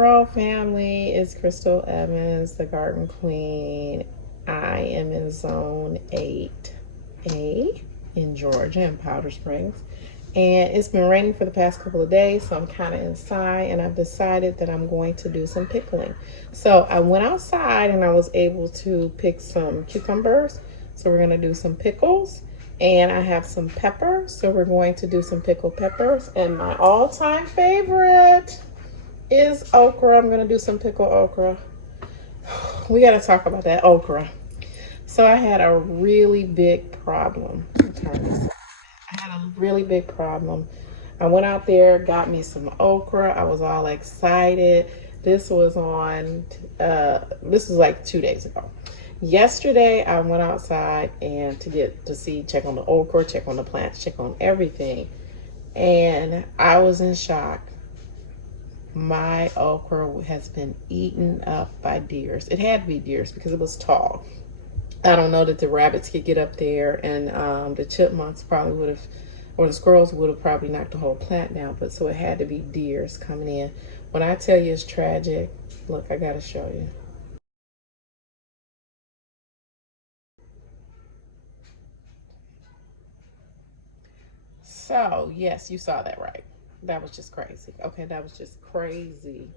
bro family, it's Crystal Evans, the Garden Queen. I am in zone 8A in Georgia in Powder Springs. And it's been raining for the past couple of days, so I'm kind of inside, and I've decided that I'm going to do some pickling. So I went outside and I was able to pick some cucumbers. So we're going to do some pickles. And I have some peppers, so we're going to do some pickled peppers. And my all-time favorite is okra. I'm gonna do some pickled okra. We gotta talk about that okra. So I had a really big problem. I had a really big problem. I went out there, got me some okra. I was all excited. This was this was like 2 days ago. Yesterday, I went outside and check on the okra, check on the plants, check on everything. And I was in shock. My okra has been eaten up by deers. It had to be deers because it was tall. I don't know that the rabbits could get up there, and the chipmunks probably would have, or the squirrels would have probably knocked the whole plant down. But so it had to be deers coming in. When I tell you it's tragic, look, I gotta show you. So yes, you saw that right. That was just crazy. Okay, that was just crazy.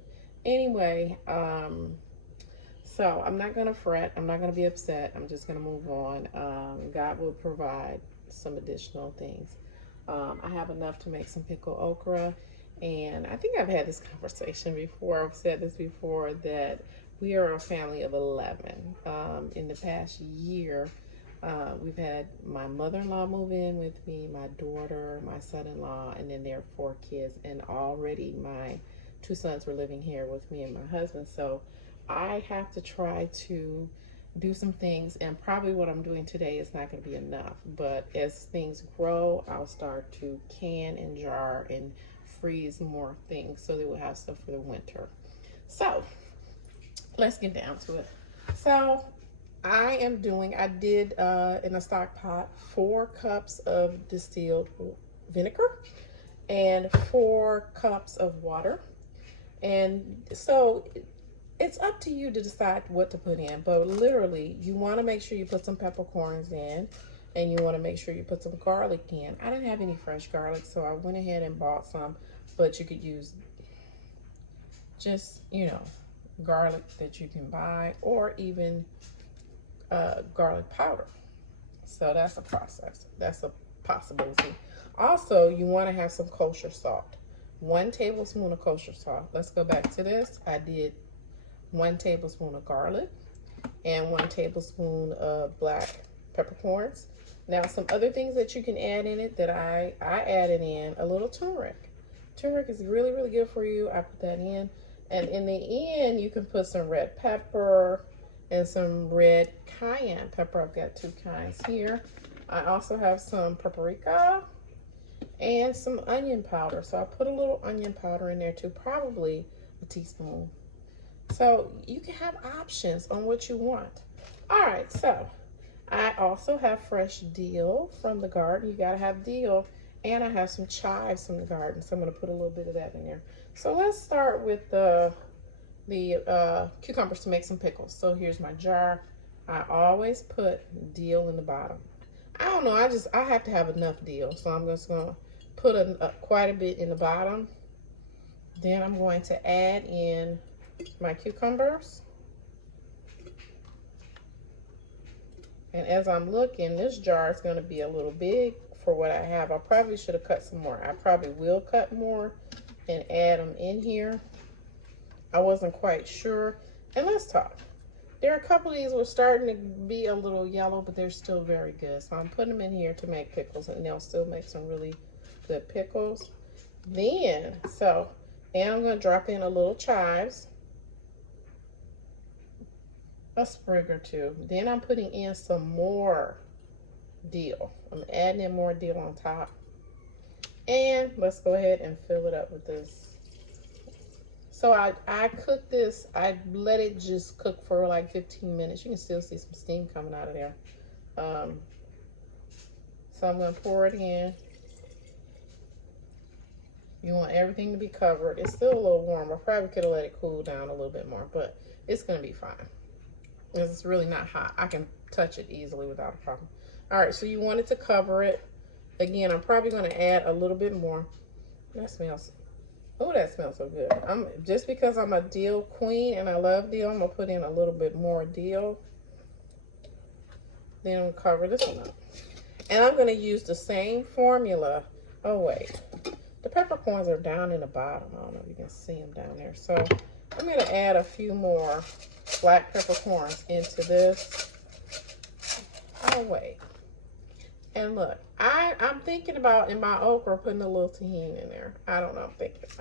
Anyway, so I'm not gonna fret. I'm not gonna be upset. I'm just gonna move on. God will provide some additional things. I have enough to make some pickled okra, and I think I've had this conversation before. I've said this before that we are a family of 11. In the past year, we've had my mother-in-law move in with me, my daughter, my son-in-law, and then there are 4 kids. And already my 2 sons were living here with me and my husband. So I have to try to do some things, and probably what I'm doing today is not going to be enough. But as things grow, I'll start to can and jar and freeze more things so that we'll have stuff for the winter. So let's get down to it. So I did in a stock pot 4 cups of distilled vinegar and 4 cups of water. And so it's up to you to decide what to put in, but literally you want to make sure you put some peppercorns in, and you want to make sure you put some garlic in. I didn't have any fresh garlic, so I went ahead and bought some, but you could use just, garlic that you can buy, or even garlic powder. So that's a process. That's a possibility. Also, you want to have some kosher salt. 1 tablespoon of kosher salt. Let's go back to this. I did 1 tablespoon of garlic and 1 tablespoon of black peppercorns. Now, some other things that you can add in it that I added in a little turmeric. Turmeric is really, really good for you. I put that in. And in the end, you can put some red pepper and some red cayenne pepper. I've got 2 kinds here. I also have some paprika and some onion powder. So I put a little onion powder in there too, probably a teaspoon. So you can have options on what you want. All right, so I also have fresh dill from the garden. You gotta have dill. And I have some chives from the garden, so I'm gonna put a little bit of that in there. So let's start with the cucumbers to make some pickles. So here's my jar. I always put dill in the bottom. I don't know, I have to have enough dill, so I'm just gonna put quite a bit in the bottom. Then I'm going to add in my cucumbers. And as I'm looking, this jar is going to be a little big for what I have. I probably should have cut some more. I probably will cut more and add them in here. I wasn't quite sure. And let's talk. There are a couple of these were starting to be a little yellow, but they're still very good. So I'm putting them in here to make pickles, and they'll still make some really good pickles. And I'm going to drop in a little chives. A sprig or 2. Then I'm putting in some more dill. I'm adding in more dill on top. And let's go ahead and fill it up with this. So I cooked this, I let it just cook for like 15 minutes. You can still see some steam coming out of there. So I'm gonna pour it in. You want everything to be covered. It's still a little warm. I probably could have let it cool down a little bit more, but it's going to be fine. Because it's really not hot. I can touch it easily without a problem. All right, so you want it to cover it. Again, I'm probably going to add a little bit more. That smells, oh, that smells so good. Just because I'm a dill queen and I love dill, I'm going to put in a little bit more dill. Then I'm going to cover this one up. And I'm going to use the same formula. Oh, wait. The peppercorns are down in the bottom. I don't know if you can see them down there. So I'm going to add a few more black peppercorns into this. Oh, wait. And look, I'm thinking about in my okra putting a little tahini in there. I don't know.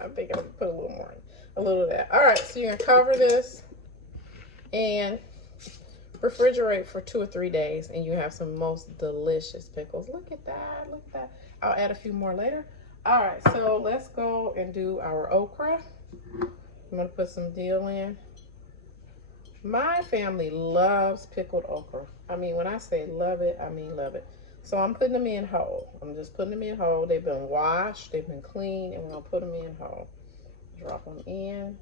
I'm thinking I'll put a little more, a little of that. All right, so you're gonna cover this and refrigerate for 2 or 3 days, and you have some most delicious pickles. Look at that. Look at that. I'll add a few more later. All right, so let's go and do our okra. I'm gonna put some dill in. My family loves pickled okra. I mean, when I say love it, I mean love it. So I'm putting them in whole. I'm just putting them in whole. They've been washed, they've been cleaned, and we're gonna put them in whole. Drop them in,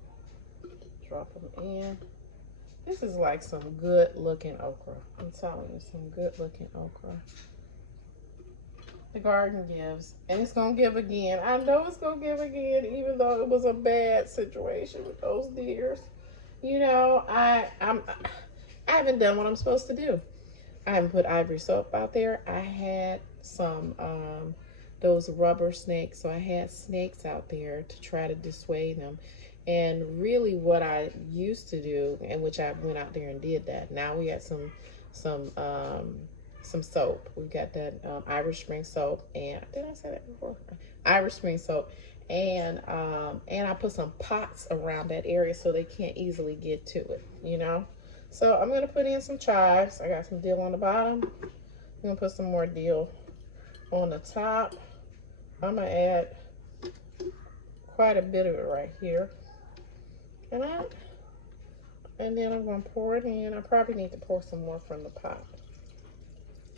drop them in. This is like some good looking okra. I'm telling you, some good looking okra. The garden gives, and it's gonna give again. I know it's gonna give again, even though it was a bad situation with those deers. You know, I haven't done what I'm supposed to do. I haven't put ivory soap out there. I had some those rubber snakes, so I had snakes out there to try to dissuade them. And really, what I used to do, and which I went out there and did that. Now we got some soap. We've got that Irish Spring soap, and did I say that before? Irish Spring soap. And I put some pots around that area so they can't easily get to it, you know. So I'm gonna put in some chives. I got some dill on the bottom. I'm gonna put some more dill on the top. I'm gonna add quite a bit of it right here, and then I'm gonna pour it in. I probably need to pour some more from the pot.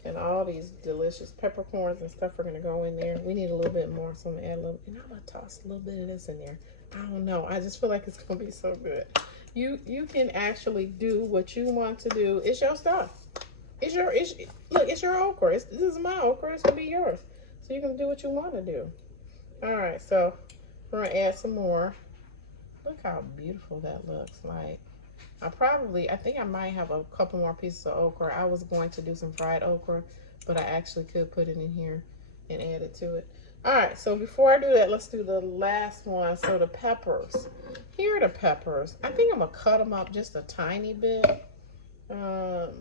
And all these delicious peppercorns and stuff are gonna go in there. We need a little bit more, so I'm gonna add a little, and I'm gonna toss a little bit of this in there. I don't know, I just feel like it's gonna be so good. You can actually do what you want to do. It's your stuff. Look, it's your okra. This is my okra, it's gonna be yours. So you can do what you want to do. All right, so we're gonna add some more. Look how beautiful that looks. Like, I think I might have a couple more pieces of okra. I was going to do some fried okra, but I actually could put it in here and add it to it. All right, so before I do that, let's do the last one. So the peppers. Here are the peppers. I think I'm gonna cut them up just a tiny bit. Where'd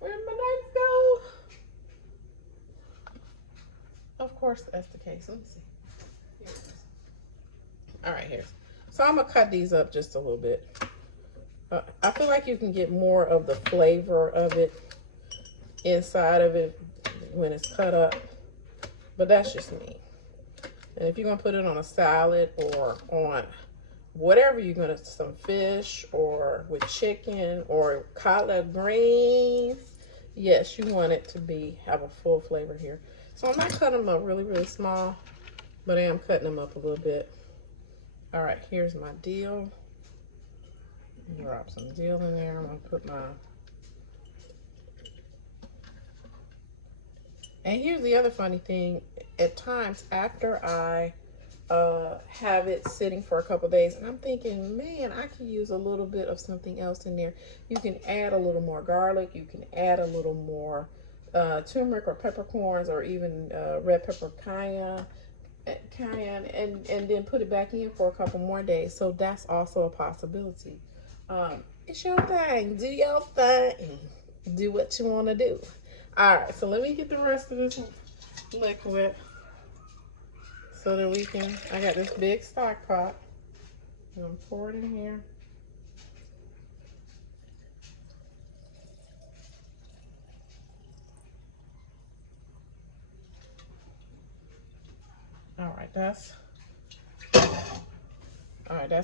my knife go? Of course, that's the case. Let me see. Here it is. All right, here. So I'm gonna cut these up just a little bit. I feel like you can get more of the flavor of it inside of it when it's cut up, but that's just me. And if you're gonna put it on a salad or on whatever you're gonna, some fish or with chicken or collard greens, yes, you want it to have a full flavor here. So I'm not cutting them up really, really small, but I am cutting them up a little bit. All right, here's my dill. Drop some dill in there. I'm gonna put my, and here's the other funny thing. At times after I have it sitting for a couple days, and I'm thinking, man, I could use a little bit of something else in there. You can add a little more garlic. You can add a little more turmeric or peppercorns, or even red pepper cayenne, and then put it back in for a couple more days. So that's also a possibility. It's your thing. Do your thing. Do what you want to do. All right, so let me get the rest of this liquid so that we can, I got this big stock pot. I'm gonna pour it in here. All right, that's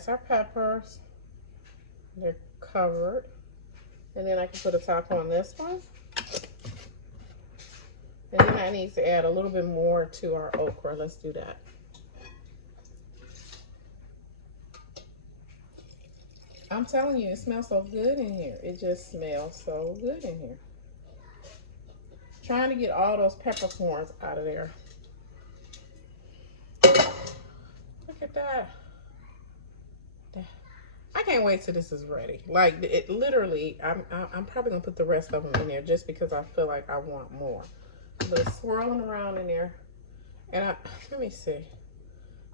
our peppers. They're covered. And then I can put a top on this one. And then I need to add a little bit more to our okra. Let's do that. I'm telling you, it smells so good in here. It just smells so good in here. Trying to get all those peppercorns out of there. Look at that. I can't wait till this is ready. Like, it literally, I'm probably gonna put the rest of them in there just because I feel like I want more. But it's swirling around in there. And let me see.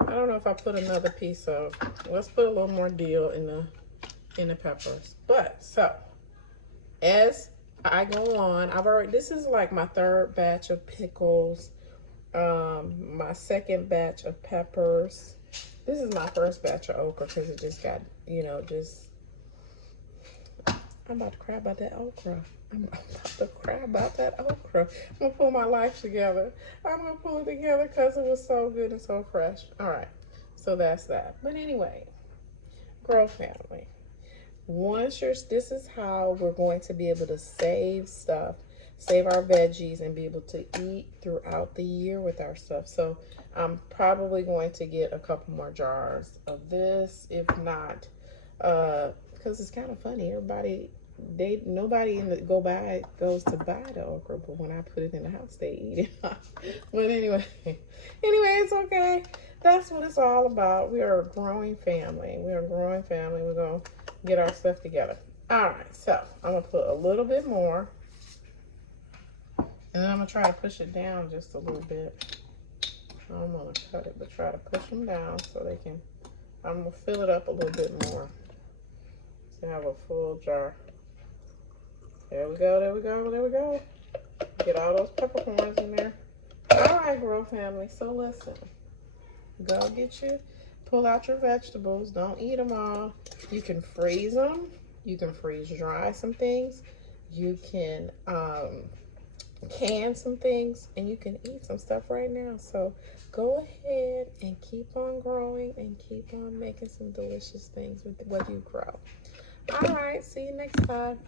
I don't know if I put another piece of, let's put a little more dill in the peppers. But so as I go on, this is like my third batch of pickles, my second batch of peppers. This is my first batch of okra because it just got, you know, I'm about to cry about that okra. I'm about to cry about that okra. I'm gonna pull my life together. I'm gonna pull it together because it was so good and so fresh. All right, so that's that. But anyway, Grow family. This is how we're going to be able to save stuff, save our veggies, and be able to eat throughout the year with our stuff. So I'm probably going to get a couple more jars of this, if not, because it's kind of funny. Nobody goes to buy the okra, but when I put it in the house, they eat it. But anyway, it's okay. That's what it's all about. We are a growing family. We're gonna get our stuff together. All right, so I'm gonna put a little bit more, and then I'm gonna try to push it down just a little bit. I'm gonna cut it, but try to push them down so they can. I'm gonna fill it up a little bit more to have a full jar. There we go. Get all those peppercorns in there. All right, Grow family. So listen, pull out your vegetables. Don't eat them all. You can freeze them. You can freeze dry some things. You can can some things, and you can eat some stuff right now. So go ahead and keep on growing and keep on making some delicious things with what you grow. All right, see you next time.